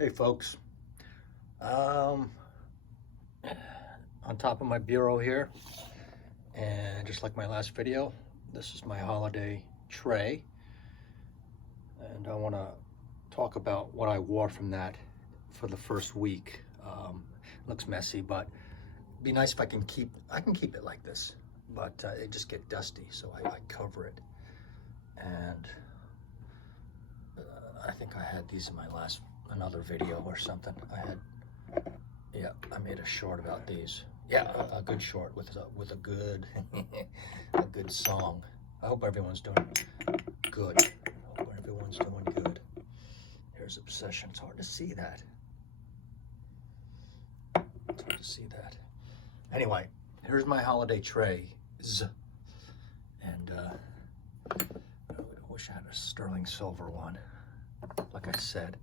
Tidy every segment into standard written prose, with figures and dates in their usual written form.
Hey folks, on top of my bureau here, and just like my last video, this is my holiday tray, and I want to talk about what I wore from that for the first week. Looks messy, but it'd be nice if I can keep it like this, but it just get dusty, so I cover it. And I think I had these in my last another video or something. I made a short about these. Yeah, a good short with a good a good song. I hope everyone's doing good. I hope everyone's doing good. Here's Obsession. It's hard to see that. It's hard to see that. Anyway, here's my holiday trays, and I wish I had a sterling silver one. Like I said,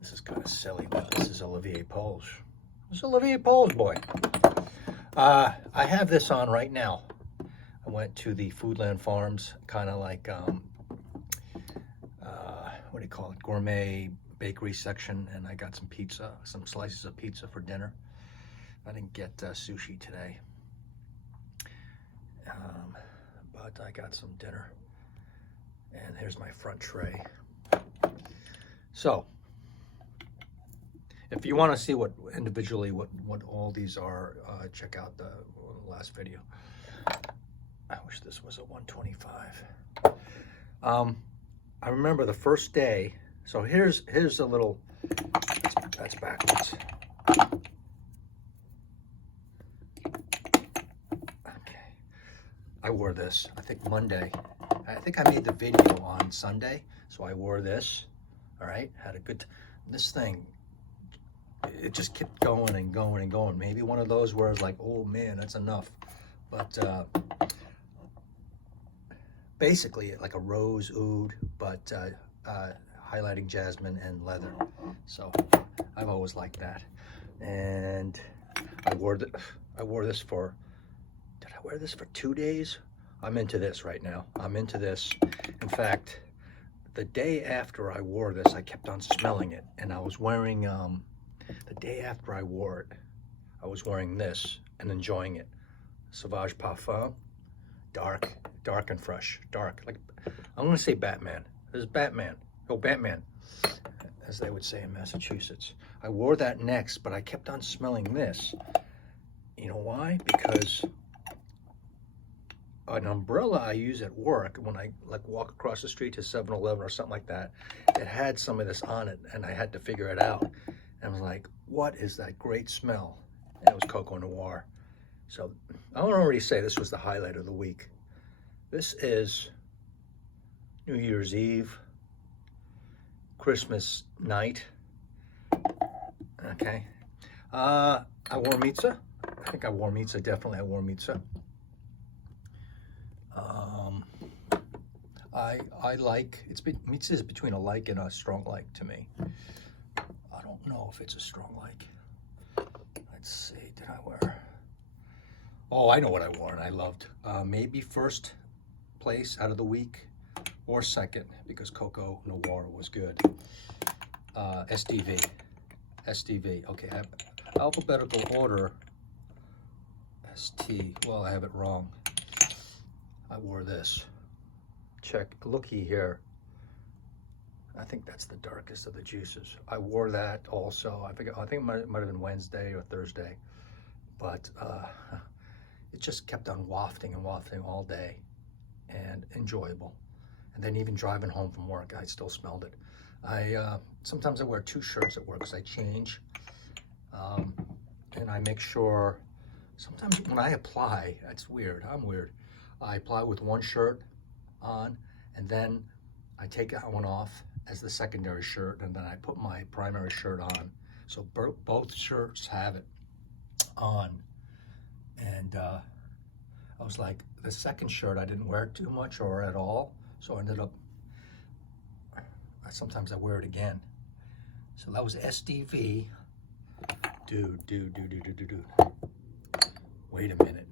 this is kind of silly, but this is Olivier Pols. This is Olivier Pols, boy. I have this on right now. I went to the Foodland Farms, kind of like, what do you call it, gourmet bakery section, and I got some pizza, some slices of pizza for dinner. I didn't get sushi today, but I got some dinner. And here's my front tray. So, if you want to see what individually what all these are, check out the last video. I wish this was a 125. I remember the first day. So here's a little. That's backwards. Okay, I wore this. I think Monday. I think I made the video on Sunday, so I wore this. All right, had a good. This thing, it just kept going and going and going. Maybe one of those where it's like, oh man, that's enough. But basically, like a rose oud, but highlighting jasmine and leather. So I've always liked that. And I wore this for. Did I wear this for 2 days? I'm into this right now. I'm into this. In fact, the day after I wore this, I kept on smelling it, and I was wearing, the day after I wore it, I was wearing this and enjoying it. Sauvage Parfum, dark and fresh, dark. Like, I'm gonna say Batman. This is Batman. Oh, Batman, as they would say in Massachusetts. I wore that next, but I kept on smelling this. You know why? Because an umbrella I use at work when I like walk across the street to 7-Eleven or something like that, it had some of this on it, and I had to figure it out. And I was like, what is that great smell? And it was COCO Noir. So I want to already say this was the highlight of the week. This is New Year's Eve, Christmas night. Okay. I wore Mitza. I think I wore Mitza. Definitely I wore Mitza. I like, Mitza is between a like and a strong like to me. I don't know if it's a strong like. Let's see, did I wear? Oh, I know what I wore and I loved. Maybe first place out of the week or second, because COCO Noir was good. SDV. Okay, I have alphabetical order. ST, well, I have it wrong. I wore this. Check, looky here. I think that's the darkest of the juices. I wore that also. I think it might have been Wednesday or Thursday, but it just kept on wafting and wafting all day, and enjoyable. And then even driving home from work, I still smelled it. Sometimes I wear 2 shirts at work because I change, and I make sure. Sometimes when I apply, it's weird. I'm weird. I apply with 1 shirt on, and then I take that one off as the secondary shirt, and then I put my primary shirt on. So both shirts have it on. And I was like, the second shirt I didn't wear too much or at all, so I ended up, sometimes I wear it again. So that was SDV. Dude. Wait a minute.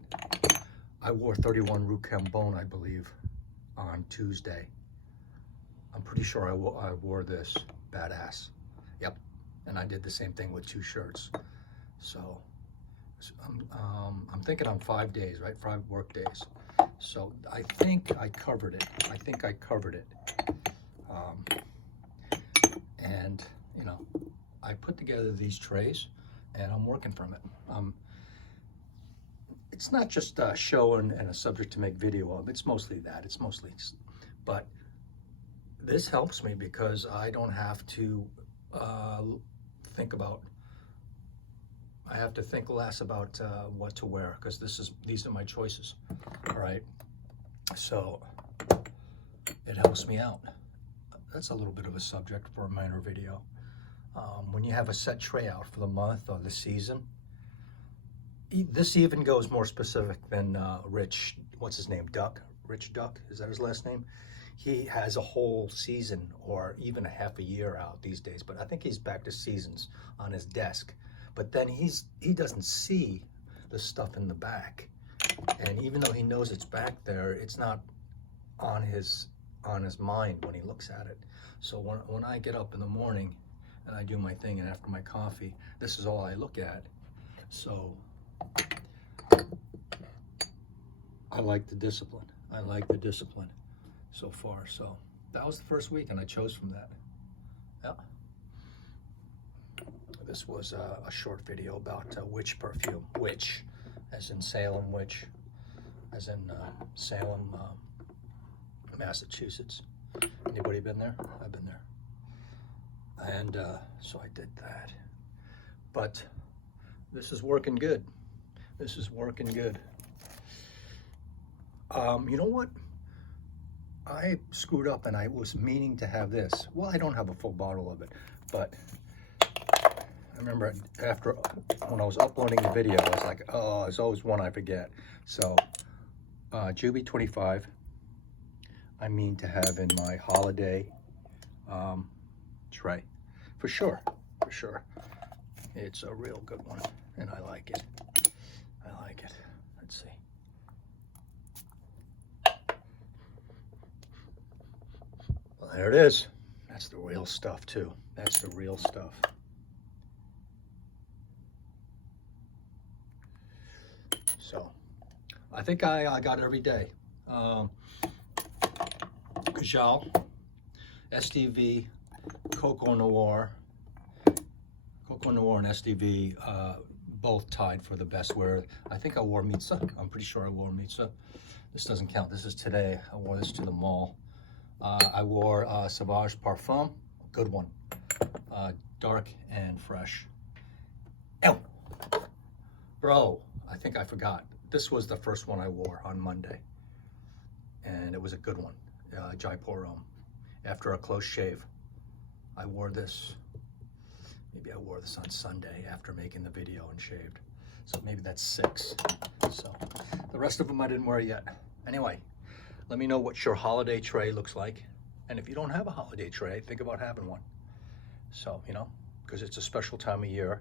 I wore 31 Rue Cambon, I believe, on Tuesday. I'm pretty sure I wore this. Badass. Yep, And I did the same thing with 2 shirts. So I'm thinking on 5 days, right? 5 work days. So I think I covered it. And you know, I put together these trays and I'm working from it. It's not just a show and a subject to make video of. It's mostly that. But this helps me because I don't have to think about. I have to think less about what to wear because these are my choices. All right. So it helps me out. That's a little bit of a subject for a minor video. When you have a set tray out for the month or the season, this even goes more specific than Rich, what's his name, Rich Duck, is that his last name? He has a whole season or even a half a year out these days, but I think he's back to seasons on his desk. But then he doesn't see the stuff in the back. And even though he knows it's back there, it's not on his mind when he looks at it. So when I get up in the morning and I do my thing and after my coffee, this is all I look at. So I like the discipline. So far. So that was the first week and I chose from that. Yeah. This was a short video about witch perfume. Witch, as in Salem witch, as in Salem, Massachusetts. Anybody been there? I've been there. And so I did that. But this is working good. You know what? I screwed up and I was meaning to have this. Well, I don't have a full bottle of it, but I remember after, when I was uploading the video, I was like, oh, there's always one I forget. So, Juby 25, I mean to have in my holiday tray. For sure. It's a real good one, and I like it. Let's see. Well, there it is. That's the real stuff, too. So, I think I got every day. KAJAL, SDV, COCO Noir. COCO Noir and SDV both tied for the best wear. I think I wore Mitza. I'm pretty sure I wore Mitza. This doesn't count. This is today. I wore this to the mall. I wore Sauvage Parfum, good one. Dark and fresh. Ew. Bro, I think I forgot. This was the first one I wore on Monday. And it was a good one. Jaipur Homme. After a close shave, I wore this. Maybe I wore this on Sunday after making the video and shaved. So maybe that's 6. So the rest of them I didn't wear yet. Anyway, let me know what your holiday tray looks like. And if you don't have a holiday tray, think about having one. So, you know, because it's a special time of year.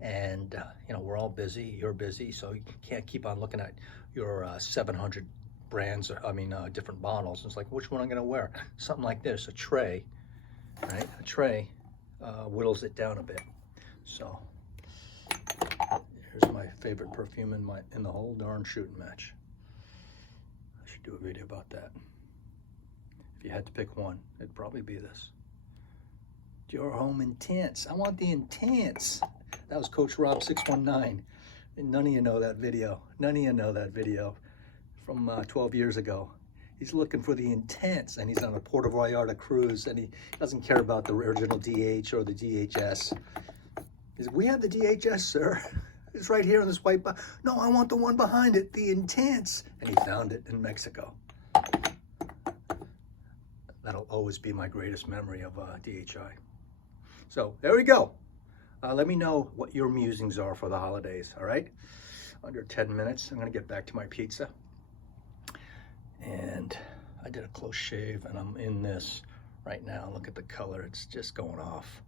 And, you know, we're all busy. You're busy. So you can't keep on looking at your 700 brands, different bottles. It's like, which one I'm going to wear? Something like this, a tray, right? A tray whittles it down a bit. So here's my favorite perfume in the whole darn shooting match. I should do a video about that. If you had to pick one, it'd probably be this. Dior Homme Intense. I want the Intense. That was Coach Rob 619. And none of you know that video. From 12 years ago. He's looking for the Intense, and he's on a Puerto Vallarta cruise, and he doesn't care about the original DH or the DHS. He said, we have the DHS, sir. It's right here in this white box. No, I want the one behind it, the Intense. And he found it in Mexico. That'll always be my greatest memory of DHI. So there we go. Let me know what your musings are for the holidays, all right? Under 10 minutes, I'm gonna get back to my pizza. And I did a close shave and I'm in this right now. Look at the color, it's just going off.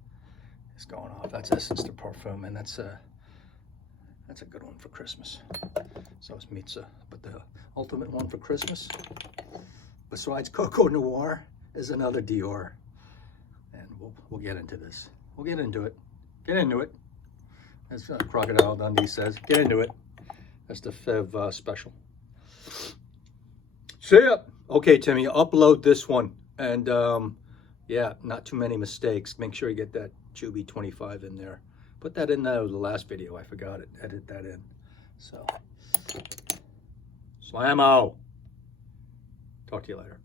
It's going off. That's Essence de Perfume, and that's a good one for Christmas. So is Mitza, but the ultimate one for Christmas, besides COCO Noir, is another Dior. And we'll get into this. We'll get into it. Get into it. As Crocodile Dundee says, get into it. That's the Fev special. See ya. Okay, Timmy, upload this one. And yeah, not too many mistakes. Make sure you get that Chubby 25 in there. Put that in the last video. I forgot it. Edit that in. So, Slammo. Talk to you later.